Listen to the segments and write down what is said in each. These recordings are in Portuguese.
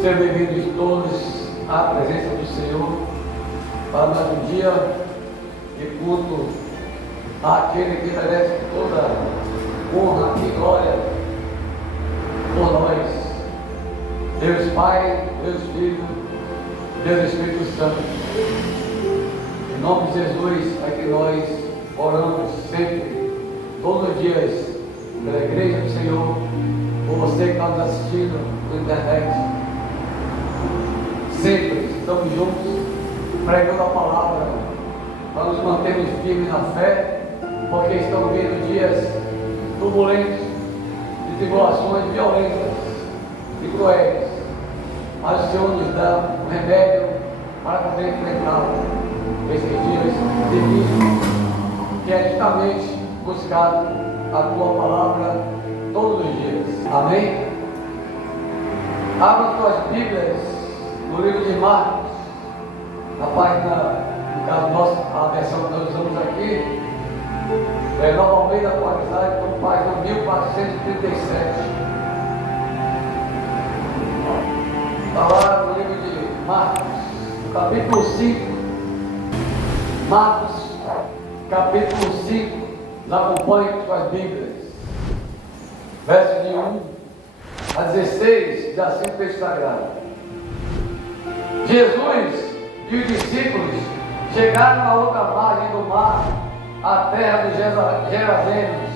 Sejam bem-vindos todos à presença do Senhor para mais um dia de culto àquele que merece toda honra e glória por nós. Deus Pai, Deus Filho, Deus Espírito Santo. Em nome de Jesus é que nós oramos sempre, todos os dias, pela Igreja do Senhor, por você que está nos assistindo pela internet. Sempre estamos juntos, pregando a palavra, para nos mantermos firmes na fé, porque estão vindo dias turbulentos, de tribulações violentas e cruéis. Mas o Senhor nos dá um remédio para poder enfrentar esses dias difíceis, que é justamente buscar a Tua palavra todos os dias. Amém? Abra Tuas Bíblias no livro de Marcos, na página, no caso nossa, a versão que nós usamos aqui, Nova Almeida atualizada, então página 1437. Está lá no livro de Marcos, capítulo 5. Marcos, capítulo 5. Nos acompanhe com suas Bíblias. Verso de 1 a 16, diz assim o texto sagrado. Jesus e os discípulos chegaram à outra margem do mar, à terra dos Gerazenos.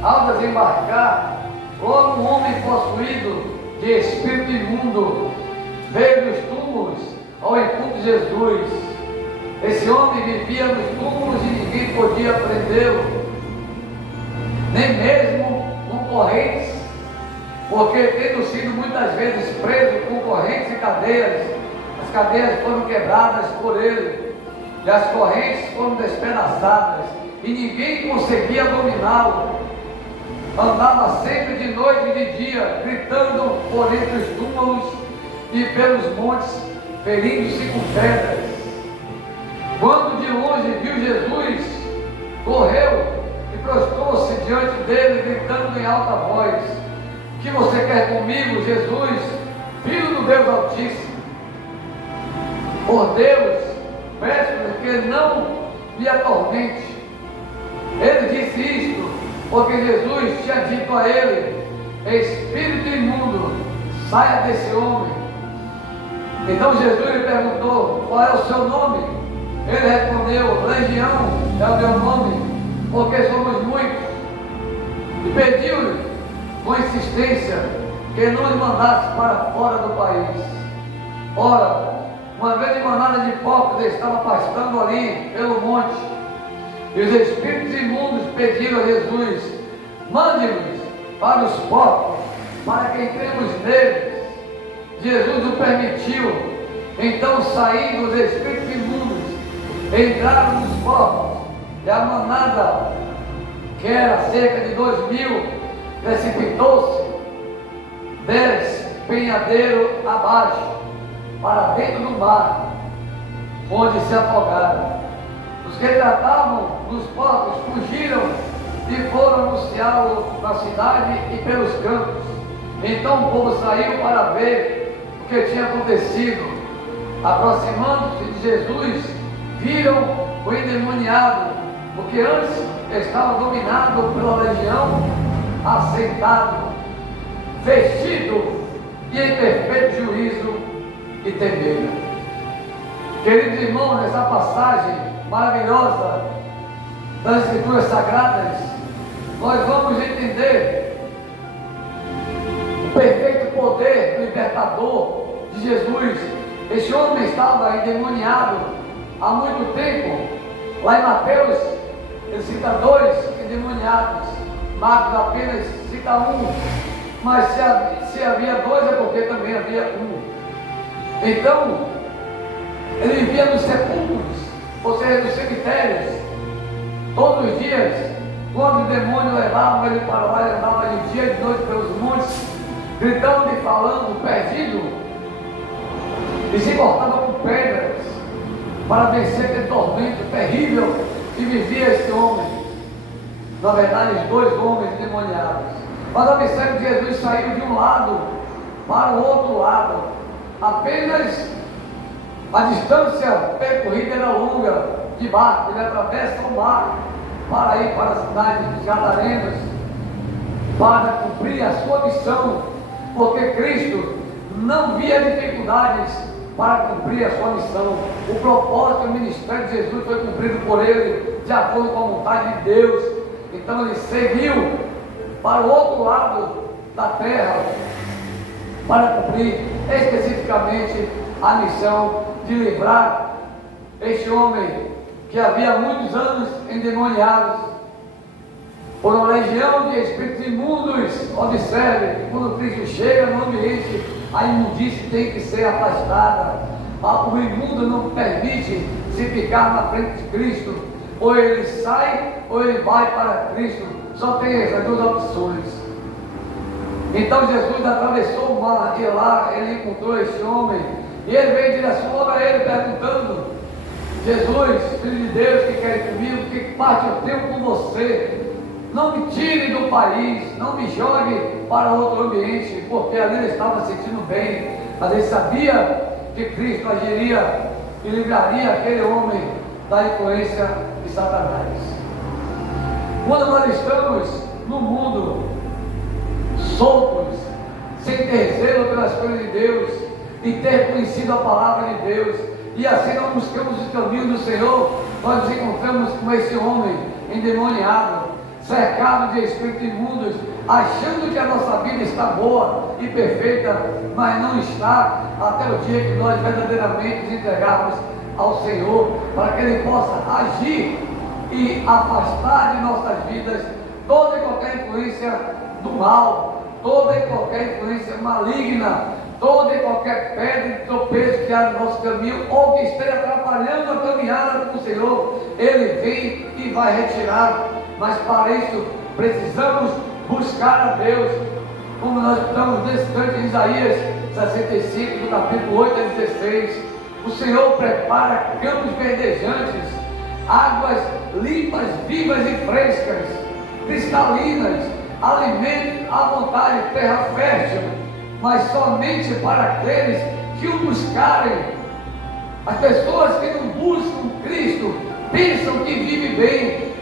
Ao desembarcar, logo um homem possuído de espírito imundo veio dos túmulos ao encontro de Jesus. Esse homem vivia nos túmulos e ninguém podia prendê-lo, nem mesmo com correntes, porque tendo sido muitas vezes preso com correntes e cadeias, as cadeias foram quebradas por ele, e as correntes foram despedaçadas, e ninguém conseguia dominá-lo. Andava sempre de noite e de dia, gritando por entre os túmulos e pelos montes, ferindo-se com pedras. Quando de longe viu Jesus, correu e prostrou-se diante dele, gritando em alta voz: "O que você quer comigo, Jesus, Filho do Deus Altíssimo? Por Deus, peço-lhe que não me atormente." Ele disse isto porque Jesus tinha dito a ele: "Espírito imundo, saia desse homem." Então Jesus lhe perguntou: "Qual é o seu nome?" Ele respondeu: "Legião é o meu nome, porque somos muitos." E pediu-lhe com insistência que não os mandasse para fora do país. Ora, uma grande manada de porcos estava pastando ali pelo monte, e os espíritos imundos pediram a Jesus: "Mande-nos para os porcos, para que entremos neles." Jesus o permitiu. Então, saindo os espíritos imundos, entraram nos porcos, e a manada, que era cerca de 2.000, precipitou-se despenhadeiro abaixo, para dentro do mar, onde se afogaram. Os que tratavam dos porcos fugiram e foram anunciá-lo na cidade e pelos campos. Então o povo saiu para ver o que tinha acontecido. Aproximando-se de Jesus, viram o endemoniado, porque antes estava dominado pela legião, assentado, vestido e em perfeito juízo, e temeram. Queridos irmãos, nessa passagem maravilhosa das Escrituras Sagradas, nós vamos entender o perfeito poder libertador de Jesus. Esse homem estava endemoniado há muito tempo. Lá em Mateus, ele cita 2 endemoniados, Marcos apenas cita 1, mas se havia 2 é porque também havia 1. Então, ele vivia nos sepulcros, ou seja, nos cemitérios, todos os dias. Quando o demônio levava ele para lá, ele andava de dia e de noite pelos montes, gritando e falando, perdido, e se cortava com pedras para vencer aquele tormento terrível que vivia esse homem. Na verdade, os 2 homens endemoniados. Mas observe que Jesus saiu de um lado para o outro lado. Apenas a distância percorrida era longa de barco. Ele atravessa o mar para ir para a cidade dos Gadarenos, para cumprir a sua missão, porque Cristo não via dificuldades para cumprir a sua missão. O propósito do ministério de Jesus foi cumprido por ele, de acordo com a vontade de Deus. Então ele seguiu para o outro lado da terra, para cumprir especificamente a missão de livrar este homem que havia muitos anos endemoniado por uma legião de espíritos imundos. Observe, quando Cristo chega no ambiente, a imundície tem que ser afastada. O imundo não permite se ficar na frente de Cristo. Ou ele sai, ou ele vai para Cristo. Só tem essas duas opções. Então Jesus atravessou o mar e lá ele encontrou este homem. E ele veio em direção a ele perguntando: Jesus, Filho de Deus, que quer comigo, que parte eu tenho com você? Não me tire do país, não me jogue para outro ambiente, porque ali ele estava se sentindo bem, mas ele sabia que Cristo agiria e livraria aquele homem da influência de Satanás. Quando nós estamos no mundo soltos, sem ter zelo pelas coisas de Deus e ter conhecido a palavra de Deus, e assim não buscamos o caminho do Senhor, nós nos encontramos com esse homem endemoniado, cercado de espíritos imundos, achando que a nossa vida está boa e perfeita, mas não está, até o dia que nós verdadeiramente nos entregarmos ao Senhor, para que Ele possa agir e afastar de nossas vidas toda e qualquer influência do mal, toda e qualquer influência maligna, toda e qualquer pedra de tropeço que há no nosso caminho, ou que esteja atrapalhando a caminhada com o Senhor, Ele vem e vai retirar. Mas para isso precisamos buscar a Deus, como nós estamos nesse canto de Isaías 65, do capítulo 8 a 16. O Senhor prepara campos verdejantes, águas limpas, vivas e frescas, cristalinas, alimentos à vontade, terra fértil, mas somente para aqueles que o buscarem. As pessoas que não buscam Cristo pensam que vivem bem,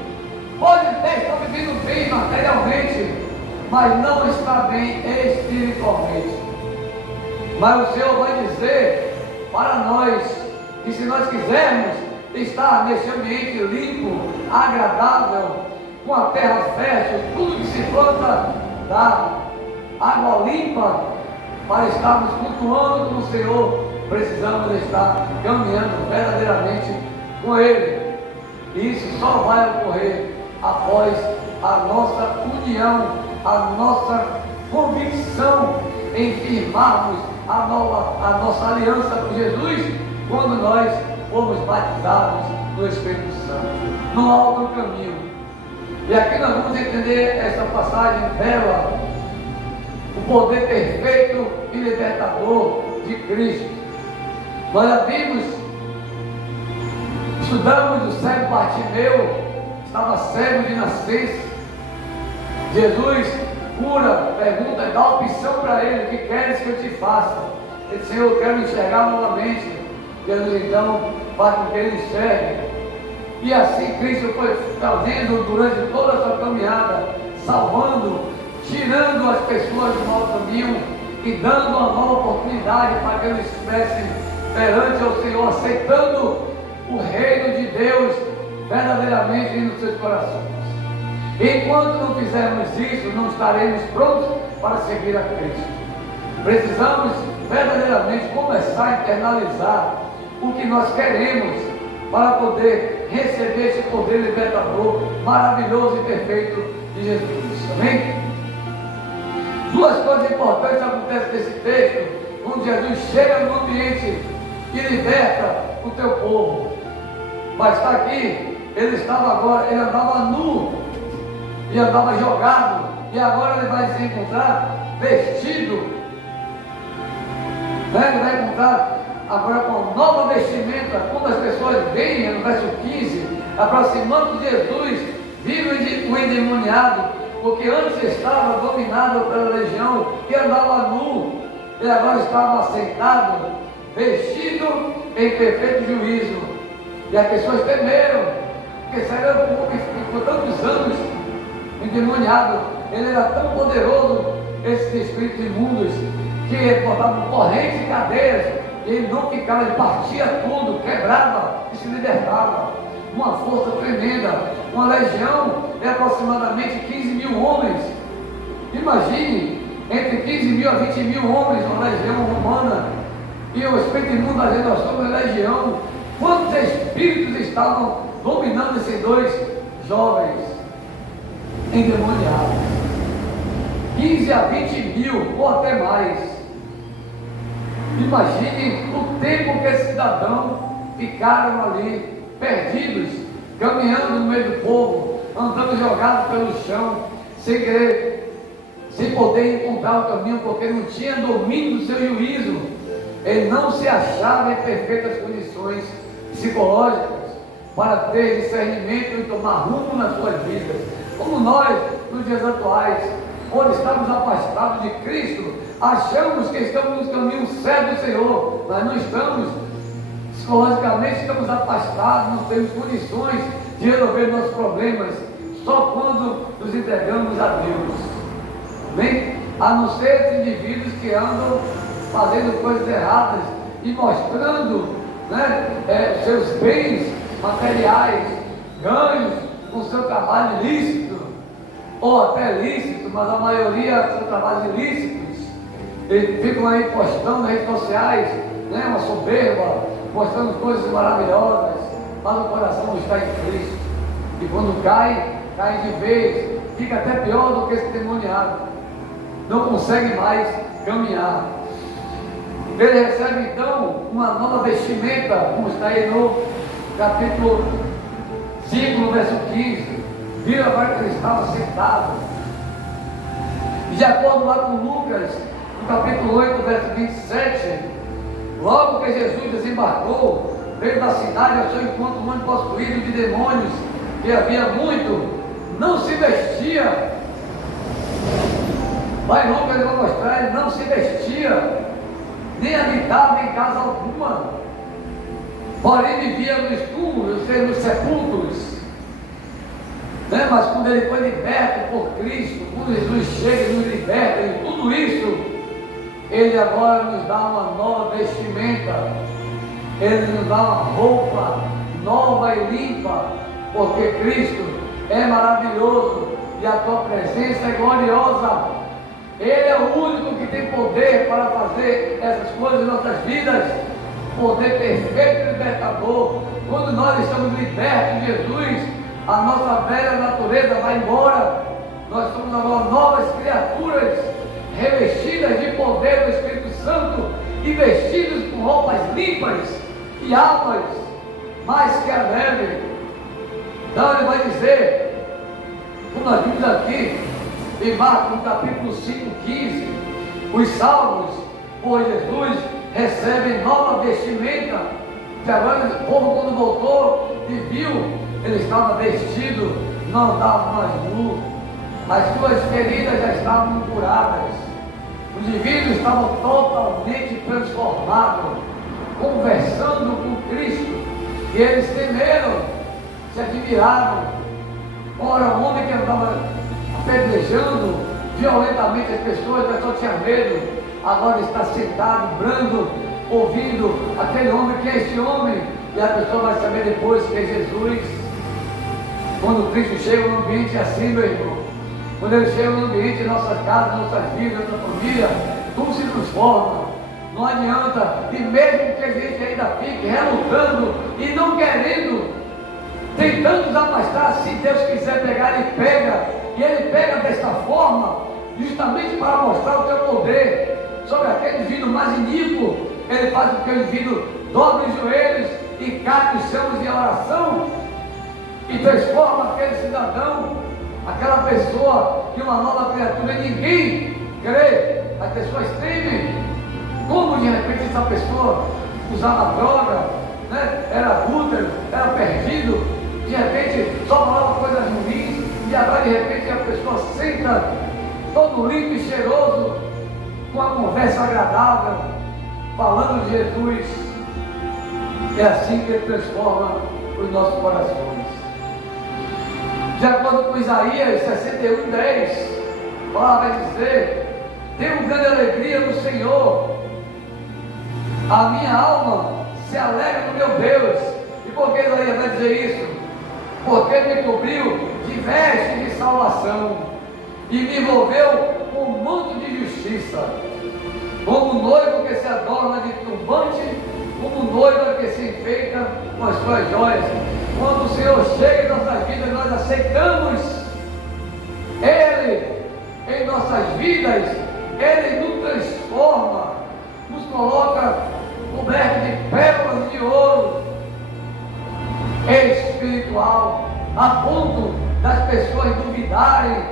pode até estar vivendo bem materialmente, mas não está bem espiritualmente. Mas o Senhor vai dizer para nós que se nós quisermos estar nesse ambiente limpo, agradável, com a terra fértil, tudo que se planta dá água limpa, para estarmos flutuando com o Senhor, precisamos estar caminhando verdadeiramente com Ele. E isso só vai ocorrer após a nossa união, a nossa convicção em firmarmos a nossa aliança com Jesus, quando nós fomos batizados no Espírito Santo. Não há outro caminho. E aqui nós vamos entender essa passagem bela, o poder perfeito e libertador de Cristo. Nós já vimos, estudamos o cego Bartimeu, estava cego de nascença. Jesus cura, pergunta, dá opção para ele: o que queres que eu te faça? Ele disse: Senhor, eu quero enxergar novamente. Jesus então faz com que ele enxergue. E assim Cristo foi fazendo durante toda a sua caminhada, salvando, tirando as pessoas do mau caminho e dando uma nova oportunidade para que eles estivessem perante ao Senhor, aceitando o reino de Deus verdadeiramente nos seus corações. Enquanto não fizermos isso, não estaremos prontos para seguir a Cristo. Precisamos verdadeiramente começar a internalizar o que nós queremos para poder receber esse poder libertador maravilhoso e perfeito de Jesus. Amém? Duas coisas importantes acontecem nesse texto, onde Jesus chega no ambiente e liberta o teu povo. Mas está aqui, ele estava agora, ele andava nu e andava jogado, e agora ele vai se encontrar vestido, né? Ele vai encontrar agora com nova vestimenta. Quando as pessoas veem, no verso 15, aproximando de Jesus, vive o endemoniado, porque antes estava dominado pela legião e andava nu. ele agora estava assentado, vestido em perfeito juízo. E as pessoas temeram, porque será um homem que ficou tantos anos endemoniado. Ele era tão poderoso, esses espíritos imundos, que ele botava correntes e cadeias, e ele não ficava, ele partia tudo, quebrava e se libertava. Uma força tremenda, uma legião de aproximadamente 15 mil homens. Imagine, entre 15 mil a 20 mil homens, uma legião romana, e o espírito imundo dizendo: nós somos legião. Quantos espíritos estavam dominando esses dois jovens endemoniados? 15 a 20 mil, ou até mais. Imagine o tempo que esses cidadãos ficaram ali, perdidos, caminhando no meio do povo, andando jogados pelo chão, sem querer, sem poder encontrar o caminho, porque não tinha domínio do seu juízo. Ele não se achava em perfeitas condições psicológicas para ter discernimento e tomar rumo nas suas vidas. Como nós, nos dias atuais, onde estamos afastados de Cristo, achamos que estamos no caminho certo do Senhor, mas não estamos. Psicologicamente estamos afastados, não temos condições de resolver nossos problemas, só quando nos entregamos a Deus. Bem, a não ser esses indivíduos que andam fazendo coisas erradas e mostrando, seus bens materiais, ganhos com seu trabalho ilícito, ou até lícito, mas a maioria são trabalhos ilícitos. Eles ficam aí postando nas redes sociais, uma soberba, mostrando coisas maravilhosas, mas o coração não está em Cristo. E quando cai de vez, fica até pior do que esse demoniado, não consegue mais caminhar. Ele recebe então uma nova vestimenta, como está aí no capítulo 5, no verso 15. Viram agora que ele estava sentado. E de acordo lá com Lucas, no capítulo 8, verso 27, logo que Jesus desembarcou, veio da cidade ao seu encontro um homem possuído de demônios, que havia muito, não se vestia. Mas Lucas vai mostrar, ele não se vestia, nem habitava em casa alguma, porém vivia nos túmulos, ou seja, nos sepulcros. Mas quando ele foi liberto por Cristo, quando Jesus chega e nos liberta em tudo isso, ele agora nos dá uma nova vestimenta, ele nos dá uma roupa nova e limpa, porque Cristo é maravilhoso e a tua presença é gloriosa. Ele é o único que tem poder para fazer essas coisas em nossas vidas, poder perfeito e libertador. Quando nós estamos libertos de Jesus, a nossa velha natureza vai embora, nós somos agora novas criaturas, revestidas de poder do Espírito Santo e vestidos com roupas limpas e alvas, mais que a neve. Então ele vai dizer, como nós vimos aqui em Marcos, no capítulo 5:15, os salvos por Jesus recebem nova vestimenta, que agora o povo, quando voltou e viu, ele estava vestido, não andava mais nu, as suas feridas já estavam curadas, os indivíduos estavam totalmente transformados, conversando com Cristo, e eles temeram, se admiraram. Ora, um homem que andava apedrejando violentamente as pessoas tinha medo, agora está sentado, brando, ouvindo aquele homem. Que é este homem? E a pessoa vai saber depois que é Jesus. Quando Cristo chega no ambiente assim, meu irmão, quando ele chega no ambiente, em nossas casas, nossas vidas, nossa família, tudo se transforma. Não adianta, e mesmo que a gente ainda fique relutando e não querendo, tentando nos afastar, se Deus quiser pegar, Ele pega, e Ele pega desta forma, justamente para mostrar o teu poder sobre aquele indivíduo mais iníquo. Ele faz com que o indivíduo dobre os joelhos e cate os chãos em oração, e transforma aquele cidadão, aquela pessoa, em uma nova criatura. E ninguém crê, as pessoas temem. Como de repente essa pessoa usava droga, era adúltero, era perdido, de repente só falava coisas ruins, e agora de repente a pessoa senta todo limpo e cheiroso, com uma conversa agradável, falando de Jesus. É assim que Ele transforma os nossos corações. De acordo com Isaías 61:10, a palavra vai dizer: tenho grande alegria no Senhor, a minha alma se alegra no meu Deus. E por que Isaías vai dizer isso? Porque me cobriu de vestes de salvação e me envolveu com um manto de justiça, como noivo que se adorna de turbante, como noiva que se enfeita com as suas joias. Quando o Senhor chega em nossas vidas, nós aceitamos Ele em nossas vidas. Ele nos transforma, nos coloca coberto de pérolas de ouro espiritual, a ponto das pessoas duvidarem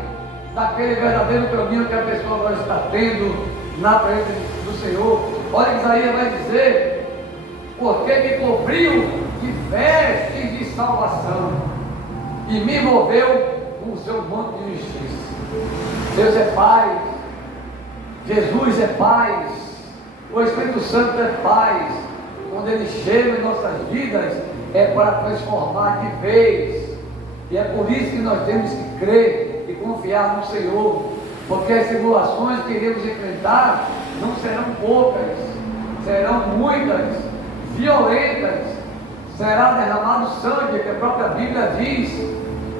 daquele verdadeiro caminho que a pessoa agora está tendo na presença do Senhor. Olha que Isaías vai dizer: porque me cobriu de vestes de salvação e me envolveu com o seu manto de justiça. Deus é paz, Jesus é paz, o Espírito Santo é paz. Quando Ele chega em nossas vidas, é para transformar de vez. E é por isso que nós temos que crer e confiar no Senhor, porque as tribulações que iremos enfrentar não serão poucas, serão muitas, violentas. Será derramado sangue, que a própria Bíblia diz: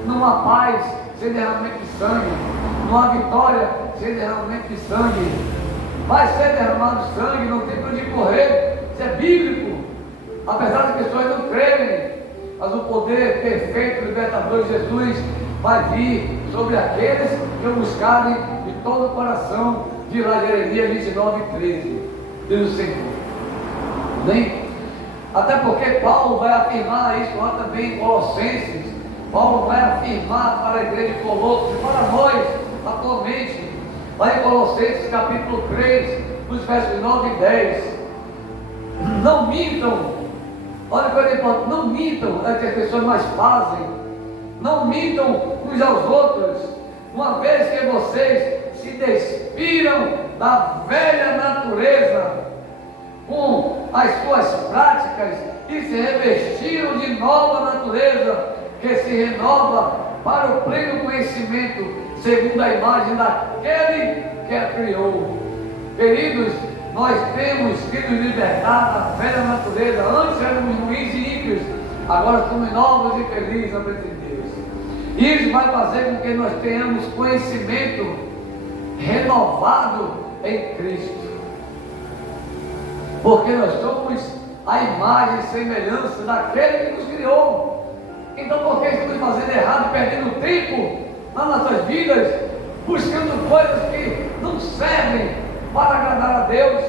não há paz sem derramamento de sangue, não há vitória sem derramamento de sangue. Vai ser derramado sangue, não tem para onde correr. Isso é bíblico, apesar das pessoas não crerem. Mas o poder perfeito, libertador de Jesus vai vir sobre aqueles que o buscarem de todo o coração. De lá Jeremias 29:13. Diz o Senhor. Bem, até porque Paulo vai afirmar isso lá também em Colossenses. Paulo vai afirmar para a igreja de Colossos e para nós atualmente, lá em Colossenses capítulo 3, nos versos 9 e 10. Não mintam. Olha o que ele fala: não mintam, é que as pessoas mais fazem. Não mintam uns aos outros, uma vez que vocês se despiram da velha natureza com as suas práticas e se revestiram de nova natureza, que se renova para o pleno conhecimento, segundo a imagem daquele que a criou. Queridos, nós temos que nos libertar da velha natureza. Antes éramos ruins e ímpios, agora somos novos e felizes na presença de Deus. Isso vai fazer com que nós tenhamos conhecimento renovado em Cristo, porque nós somos a imagem e semelhança daquele que nos criou. Então, por que estamos fazendo errado, perdendo tempo nas nossas vidas, buscando coisas que não servem para agradar a Deus,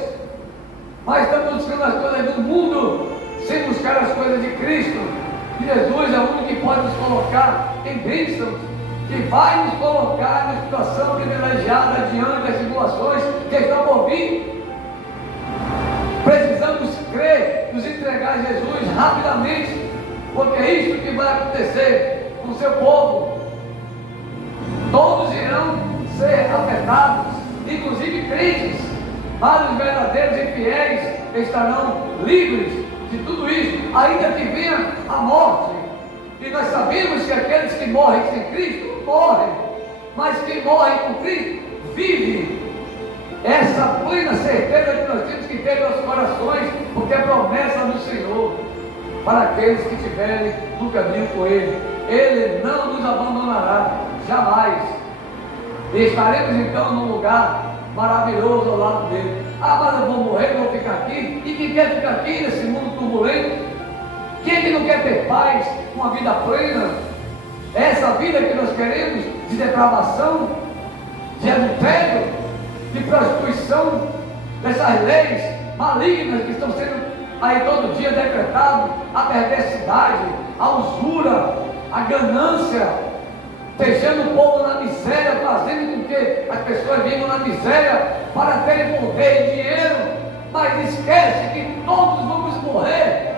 mas estamos buscando as coisas do mundo sem buscar as coisas de Cristo? E Jesus é o único que pode nos colocar em bênçãos, que vai nos colocar na situação privilegiada diante das tribulações que estão por vir. Precisamos crer, nos entregar a Jesus rapidamente, porque é isso que vai acontecer com o seu povo. Todos irão ser afetados, inclusive crentes, mas os verdadeiros e fiéis estarão livres de tudo isso, ainda que venha a morte. E nós sabemos que aqueles que morrem sem Cristo morrem, mas quem morre com Cristo vive. Essa plena certeza que nós temos que ter nos nossos corações, porque é promessa do Senhor para aqueles que estiverem no caminho com Ele. Ele não nos abandonará, jamais. E estaremos então num lugar maravilhoso ao lado dele. Ah, mas eu vou morrer, vou ficar aqui. E quem quer ficar aqui nesse mundo turbulento? Quem é que não quer ter paz, uma vida plena? Essa vida que nós queremos, de depravação, de adultério, de prostituição, dessas leis malignas que estão sendo aí todo dia decretadas, a perversidade, a usura, a ganância, deixando o povo na miséria, fazendo com que as pessoas vivam na miséria para terem poder e dinheiro, mas esquece que todos vamos morrer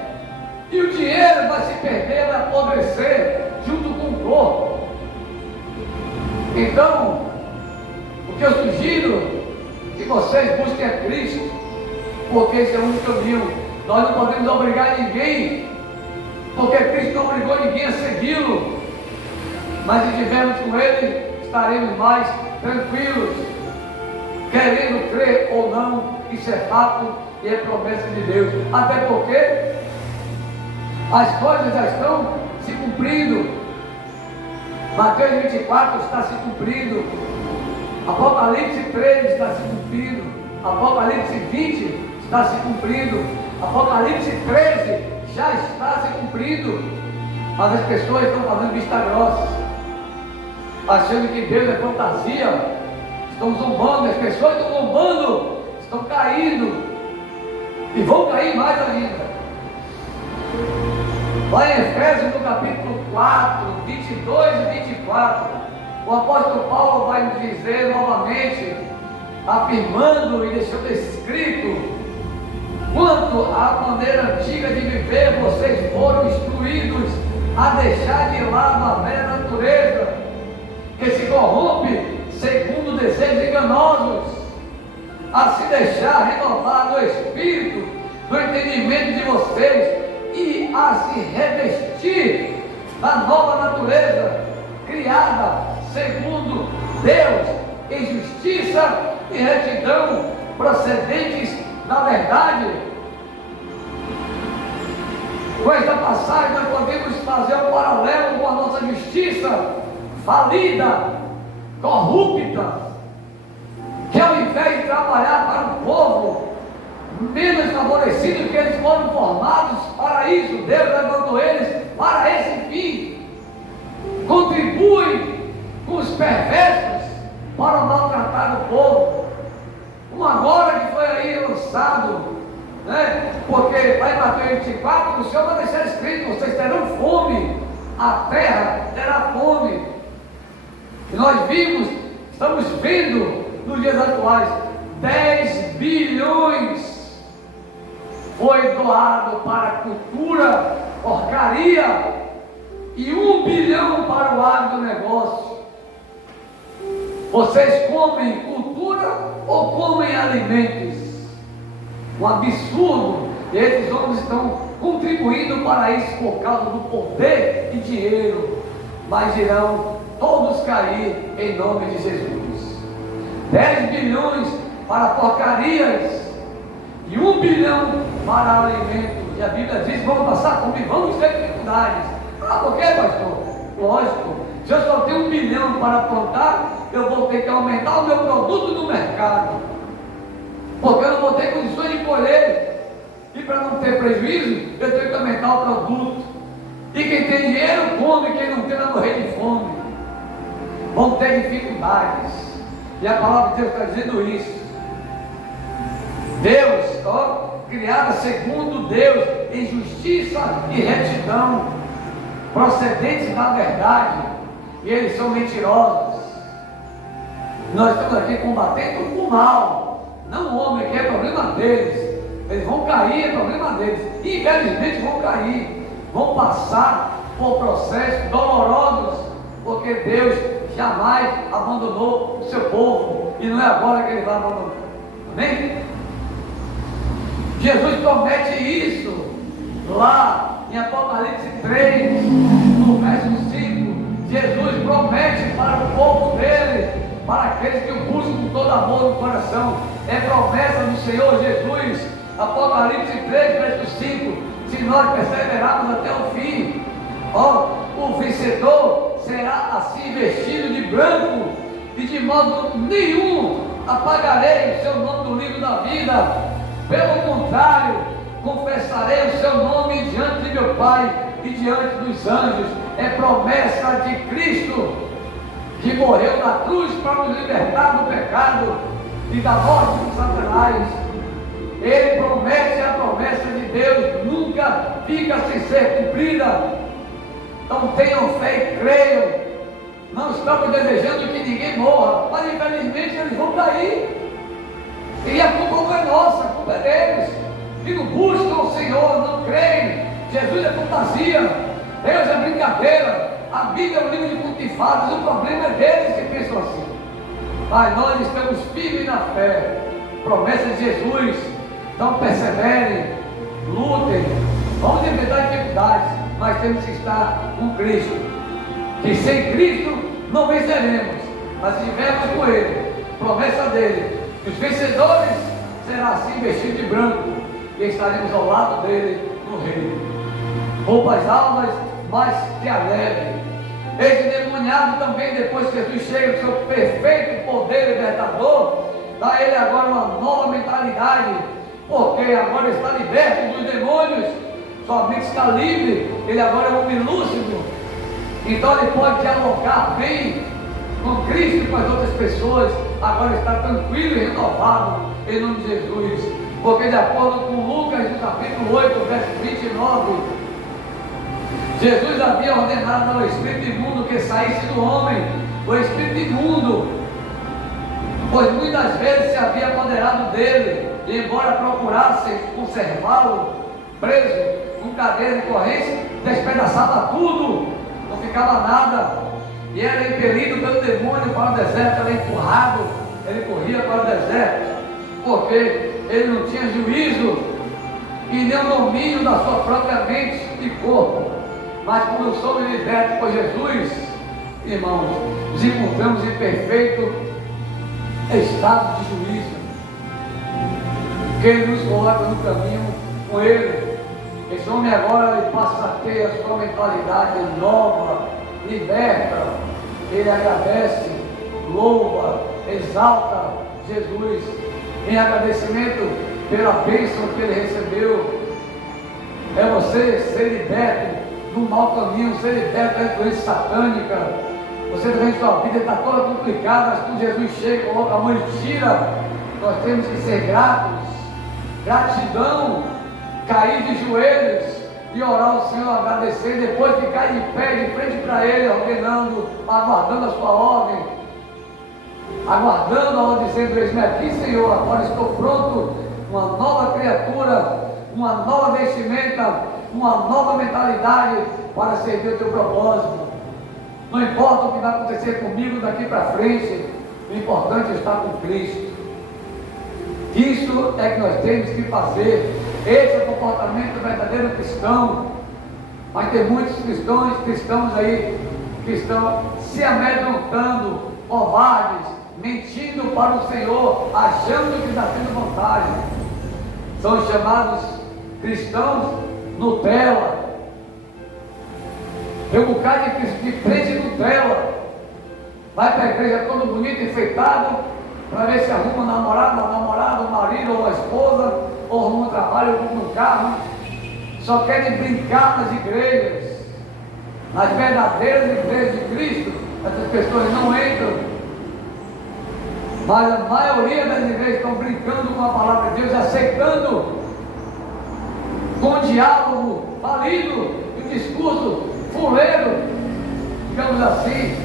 e o dinheiro vai se perder, vai apodrecer junto com o corpo. Então, o que eu sugiro que que vocês busquem a Cristo, porque esse é o único caminho. Nós não podemos obrigar ninguém, porque Cristo não obrigou ninguém a segui-lo. Mas se estivermos com Ele, estaremos mais tranquilos, querendo crer ou não, isso é fato e é promessa de Deus. Até porque as coisas já estão se cumprindo. Mateus 24 está se cumprindo. Apocalipse 13 está se cumprindo. Apocalipse 20 está se cumprindo. Apocalipse 13 já está se cumprindo. Mas as pessoas estão fazendo vista grossa, achando que Deus é fantasia. Estão zombando, as pessoas estão zombando, estão caindo e vão cair mais ainda. Lá em Efésios, no capítulo 4, 22 e 24, o apóstolo Paulo vai nos dizer novamente, afirmando e deixando escrito: quanto à maneira antiga de viver, vocês foram instruídos a deixar de lado a velha natureza, que se corrompe segundo desejos enganosos, a se deixar renovar no espírito do entendimento de vocês e a se revestir da nova natureza, criada segundo Deus, em justiça e retidão, procedentes da verdade. Com esta passagem nós podemos fazer um paralelo com a nossa justiça falida, corrupta, que ao invés de trabalhar para o povo menos favorecido, que eles foram formados para isso, Deus levantou eles para esse fim, contribui com os perversos para maltratar o povo, como agora que foi aí lançado, né? Porque lá em Mateus 24 o Senhor vai deixar escrito: vocês terão fome, a terra terá fome. E nós vimos, estamos vendo nos dias atuais, 10 bilhões foi doado para a cultura, porcaria, e 1 bilhão para o agronegócio. Vocês comem cultura ou comem alimentos? Um absurdo. E esses homens estão contribuindo para isso por causa do poder e dinheiro, mas irão todos cair em nome de Jesus. 10 bilhões para porcarias e 1 bilhão para alimento. E a Bíblia diz: vamos passar fome, vamos ter dificuldades. Ah, por quê, pastor? Lógico, se eu só tenho 1 bilhão para plantar, eu vou ter que aumentar o meu produto no mercado, porque eu não vou ter condições de colher. E para não ter prejuízo, eu tenho que aumentar o produto. E quem tem dinheiro come, quem não tem vai morrer de fome. Vão ter dificuldades. E a palavra de Deus está dizendo isso. Deus, criada segundo Deus, em justiça e retidão, procedentes da verdade, e eles são mentirosos. Nós estamos aqui combatendo o mal, não o homem, que é problema deles. Eles vão cair, é problema deles. E infelizmente vão cair, vão passar por processos dolorosos, porque Deus jamais abandonou o seu povo, e não é agora que Ele vai abandonar. Amém? Jesus promete isso lá em Apocalipse 3, no verso 5. Jesus promete para o povo dele, para aqueles que o buscam com todo amor no coração. É promessa do Senhor Jesus. Apocalipse 3, verso 5: se nós perseverarmos até o fim, o vencedor será assim vestido de branco, e de modo nenhum apagarei o seu nome do livro da vida. Pelo contrário, confessarei o seu nome diante de meu Pai e diante dos anjos. É promessa de Cristo, que morreu na cruz para nos libertar do pecado e da morte de Satanás. Ele promete, a promessa de Deus nunca fica sem ser cumprida. Então tenham fé e creiam. Não estamos desejando que ninguém morra, mas infelizmente eles vão cair. E a culpa não é nossa, a culpa é deles, que não buscam o Senhor, não creem. Jesus é fantasia, Deus é brincadeira, a Bíblia é um livro de contifadas. O problema é deles que pensam assim. Mas nós estamos firmes na fé, promessa de Jesus. Então perseverem, lutem, vamos enfrentar dificuldades, mas temos que estar com Cristo, que sem Cristo não venceremos, mas se estivermos com Ele, promessa dele, que os vencedores serão assim vestidos de branco, e estaremos ao lado dele no reino. Roupas alvas, mas que alegrem. Esse endemoniado também, depois que Jesus chega com seu perfeito poder libertador, dá a ele agora uma nova mentalidade, porque agora está liberto dos demônios, somente está livre, ele agora é um homem lúcido, então ele pode dialogar bem com Cristo e com as outras pessoas, agora está tranquilo e renovado em nome de Jesus, porque de acordo com Lucas, no capítulo 8, verso 29, Jesus havia ordenado ao espírito imundo que saísse do homem, o espírito imundo, pois muitas vezes se havia apoderado dele, e embora procurassem conservá-lo preso com cadeira de corrente, despedaçava tudo, não ficava nada, e era impelido pelo demônio para o deserto, era empurrado, ele corria para o deserto, porque ele não tinha juízo e nem o domínio da sua própria mente e corpo. Mas quando somos libertos por Jesus, irmãos, nos encontramos em perfeito estado de juízo, que Ele nos coloca no caminho com Ele. Esse homem agora ele passa a ter a sua mentalidade nova, liberta, ele agradece, louva, exalta Jesus em agradecimento pela bênção que ele recebeu. É você ser liberto do mau caminho, ser liberto da influência satânica. Você vê sua vida está toda complicada, mas quando Jesus chega, coloca a mão e tira. Nós temos que ser gratos, gratidão, cair de joelhos e orar ao Senhor, agradecer, depois ficar de pé de frente para Ele, ordenando, aguardando a sua ordem, aguardando a ordem, dizendo: eis-me aqui, Senhor, agora estou pronto, uma nova criatura, uma nova vestimenta, uma nova mentalidade para servir o teu propósito. Não importa o que vai acontecer comigo daqui para frente, o importante é estar com Cristo. Isso é que nós temos que fazer. Esse é o comportamento verdadeiro cristão. Mas tem muitos cristãos aí que estão se amedrontando, covardes, mentindo para o Senhor, achando que está tendo vantagem. São os chamados cristãos Nutella. Tem um bocado de crente Nutella. Vai para a igreja todo bonito, enfeitado, para ver se arruma um namorado, um marido ou uma esposa, ou arruma um trabalho, ou arruma um carro. Só querem brincar nas igrejas. Nas verdadeiras igrejas de Cristo, essas pessoas não entram. Mas a maioria das igrejas estão brincando com a palavra de Deus, aceitando com o diálogo falido, o discurso fuleiro, digamos assim.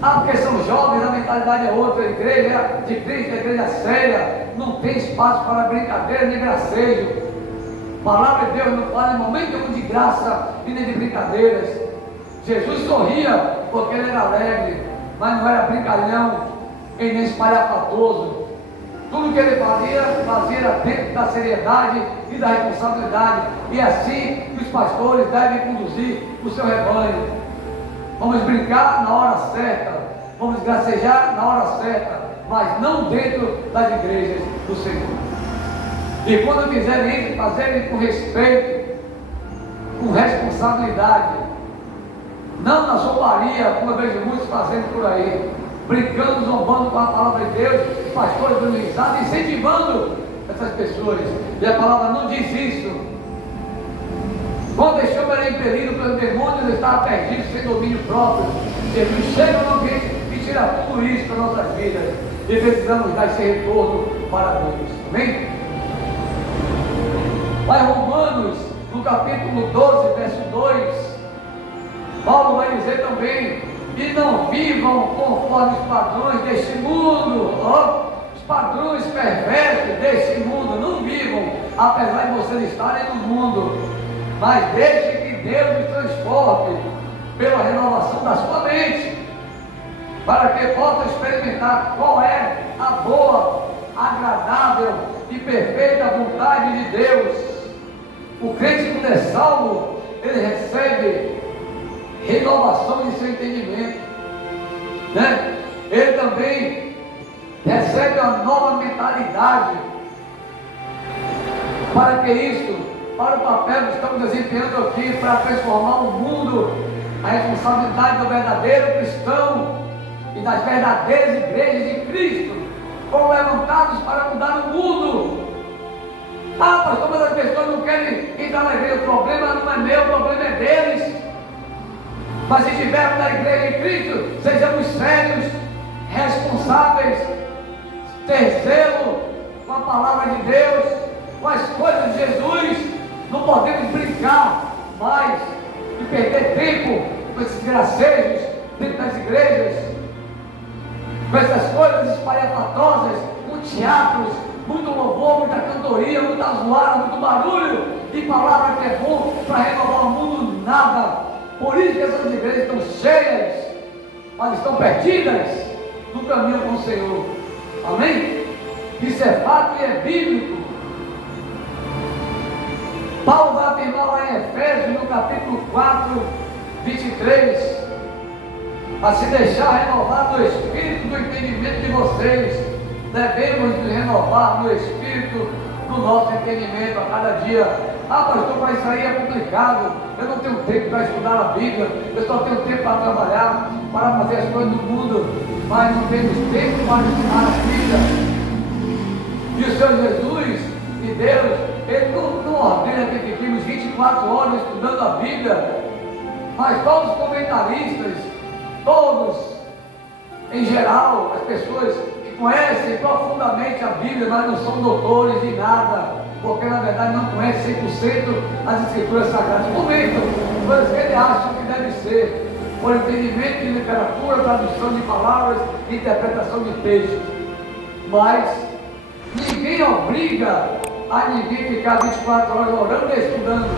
Porque são jovens, a mentalidade é outra. A igreja de Cristo, a igreja séria, não tem espaço para brincadeira nem gracejo. A palavra de Deus não fala em momento nenhum de graça e nem de brincadeiras. Jesus sorria porque ele era alegre, mas não era brincalhão e nem espalhafatoso. Tudo que ele fazia era dentro da seriedade e da responsabilidade. E é assim que os pastores devem conduzir o seu rebanho. Vamos brincar na hora certa, vamos gracejar na hora certa, mas não dentro das igrejas do Senhor. E quando fizerem isso, fazerem com respeito, com responsabilidade, não na zombaria, como eu vejo muitos fazendo por aí, brincando, zombando com a palavra de Deus, pastores dando risada, incentivando essas pessoas. E a palavra não diz isso. Quando este homem era impelido pelo demônio, ele estava perdido, sem domínio próprio. Jesus chega no ambiente e tira tudo isso para nossas vidas. E precisamos dar esse retorno para Deus. Amém? Vai Romanos, no capítulo 12, verso 2, Paulo vai dizer também: e não vivam conforme os padrões deste mundo. Os padrões perversos deste mundo. Não vivam, apesar de vocês estarem no mundo. Mas deixe que Deus os transporte pela renovação da sua mente, para que possa experimentar qual é a boa, agradável e perfeita vontade de Deus. O crente que é salvo, ele recebe renovação de seu entendimento, né? Ele também recebe uma nova mentalidade. Para que isso? Para o papel que estamos desempenhando aqui, para transformar o mundo, a responsabilidade do verdadeiro cristão e das verdadeiras igrejas de Cristo foram levantados para mudar o mundo. Ah, pastor, mas as pessoas não querem entrar na igreja. O problema não é meu, o problema é deles. Mas se estivermos na igreja de Cristo, sejamos sérios, responsáveis, ter zelo com a palavra de Deus, com as coisas de Jesus. Não podemos brincar mais e perder tempo com esses gracejos dentro das igrejas, com essas coisas espalhafatosas, com teatros, muito louvor, muita cantoria, muita zoada, muito barulho, e palavra que é bom para renovar o mundo, nada. Por isso que essas igrejas estão cheias, mas estão perdidas no caminho com o Senhor. Amém? Isso é fato e é bíblico. Paulo vai afirmar lá em Efésios, no capítulo 4, 23, a se deixar renovar no espírito do entendimento de vocês. Devemos nos renovar no espírito do nosso entendimento a cada dia. Ah, pastor, mas isso aí é complicado. Eu não tenho tempo para estudar a Bíblia. Eu só tenho tempo para trabalhar, para fazer as coisas do mundo. Mas não temos tempo para estudar a Bíblia. E o Senhor Jesus e Deus, Ele não ordena que fiquemos 24 horas estudando a Bíblia. Mas todos os comentaristas, todos, em geral, as pessoas que conhecem profundamente a Bíblia, mas não são doutores de nada, porque na verdade não conhecem 100% as Escrituras Sagradas. Comentam coisas que ele acha que deve ser, por entendimento de literatura, tradução de palavras, interpretação de texto. Mas ninguém obriga a ninguém ficar 24 horas orando e estudando,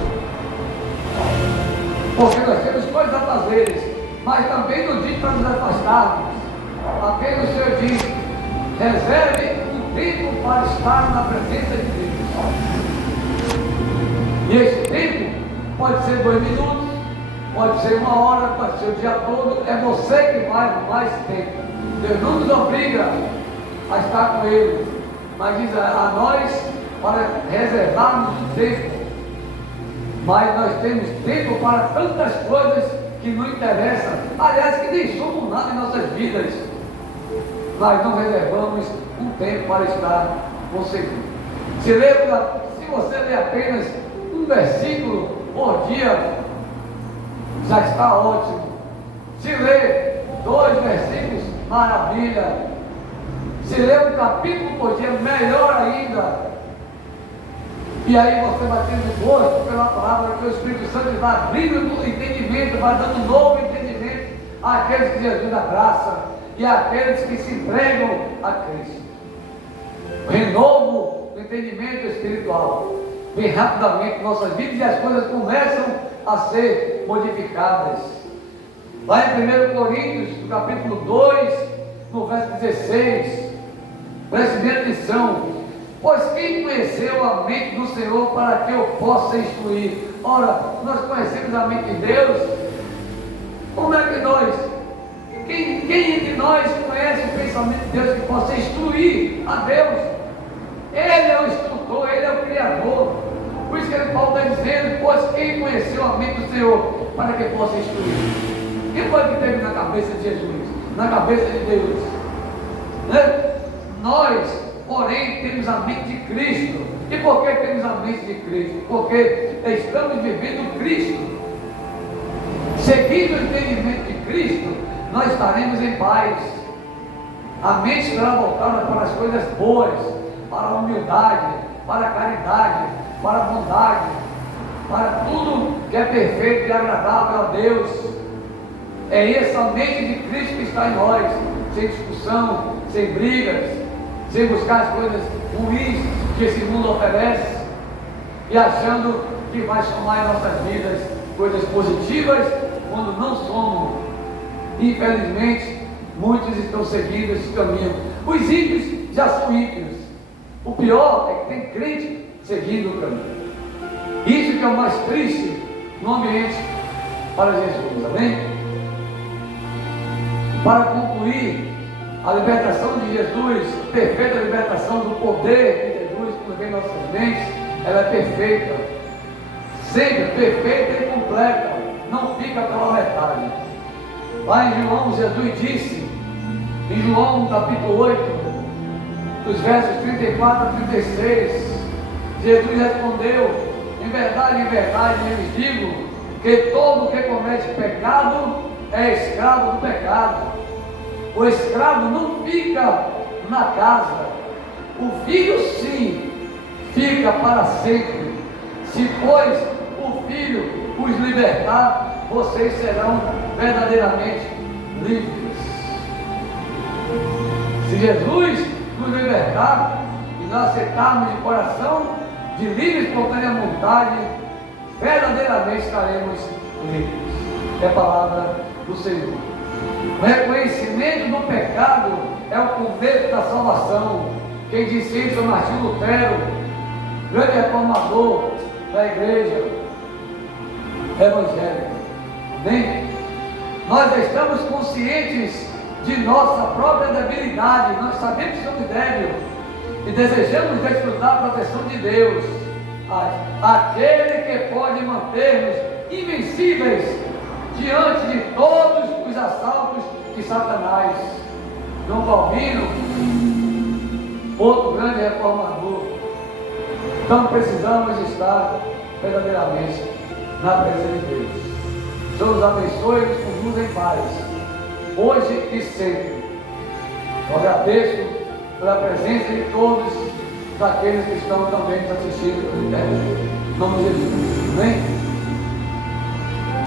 porque nós temos coisas a fazer. Mas também não diz para nos afastarmos. Apenas o Senhor diz: reserve um tempo para estar na presença de Deus. E esse tempo pode ser 2 minutos, pode ser 1 hora, pode ser o dia todo. É você que vai arrumar esse tempo. Deus não nos obriga a estar com Ele, mas diz a nós para reservarmos tempo. Mas nós temos tempo para tantas coisas que não interessam, aliás, que nem somos nada em nossas vidas. Nós não reservamos um tempo para estar com o Senhor. Se você ler apenas um versículo por dia, já está ótimo. Se ler 2 versículos, maravilha. Se ler um capítulo por dia, melhor ainda. E aí você vai tendo gosto pela palavra, que o Espírito Santo vai abrindo o entendimento, vai dando um novo entendimento àqueles que Jesus dá graça e àqueles que se entregam a Cristo. O renovo do entendimento espiritual vem rapidamente em nossas vidas e as coisas começam a ser modificadas. Lá em 1 Coríntios, no capítulo 2, no verso 16, preste bem atenção. Pois quem conheceu a mente do Senhor para que eu possa instruir? Ora, nós conhecemos a mente de Deus. Como é que nós? Quem entre nós conhece o pensamento de Deus que possa instruir a Deus? Ele é o instrutor, Ele é o Criador. Por isso que Paulo está dizendo: pois quem conheceu a mente do Senhor para que possa instruir? Quem foi que teve na cabeça de Jesus? Na cabeça de Deus? Né? Nós, porém, temos a mente de Cristo. E por que temos a mente de Cristo? Porque estamos vivendo Cristo. Seguindo o entendimento de Cristo, nós estaremos em paz. A mente será voltada para as coisas boas, para a humildade, para a caridade, para a bondade, para tudo que é perfeito e agradável a Deus. É essa mente de Cristo que está em nós, sem discussão, sem brigas, sem buscar as coisas ruins que esse mundo oferece e achando que vai somar em nossas vidas coisas positivas, quando não somos. Infelizmente, muitos estão seguindo esse caminho. Os ímpios já são ímpios, O pior é que tem crente seguindo o caminho. Isso que é o mais triste no ambiente para Jesus, amém? Para concluir, a libertação de Jesus, perfeita libertação do poder de Jesus que vem em nossas mentes, ela é perfeita, sempre perfeita e completa, não fica pela metade. Lá em João, Jesus disse, em João capítulo 8, dos versos 34 a 36, Jesus respondeu: em verdade, eu lhes digo, que todo que comete pecado é escravo do pecado. O escravo não fica na casa, o filho sim fica para sempre. Se pois o filho os libertar, vocês serão verdadeiramente livres. Se Jesus nos libertar e nós aceitarmos de coração, de livre e espontânea vontade, verdadeiramente estaremos livres. É a palavra do Senhor. O reconhecimento do pecado é o começo da salvação. Quem disse isso é Martinho Lutero, grande reformador da igreja evangélica. Bem, nós estamos conscientes de nossa própria debilidade, nós sabemos que somos débeis e desejamos desfrutar a proteção de Deus, aquele que pode manter-nos invencíveis diante de todos os assaltos de Satanás. João Calvino, outro grande reformador. Então precisamos estar verdadeiramente na presença de Deus. Deus nos abençoe e nos conduza em paz, hoje e sempre. Eu agradeço pela presença de todos aqueles que estão também nos assistindo pela internet. Em nome de Jesus. Amém?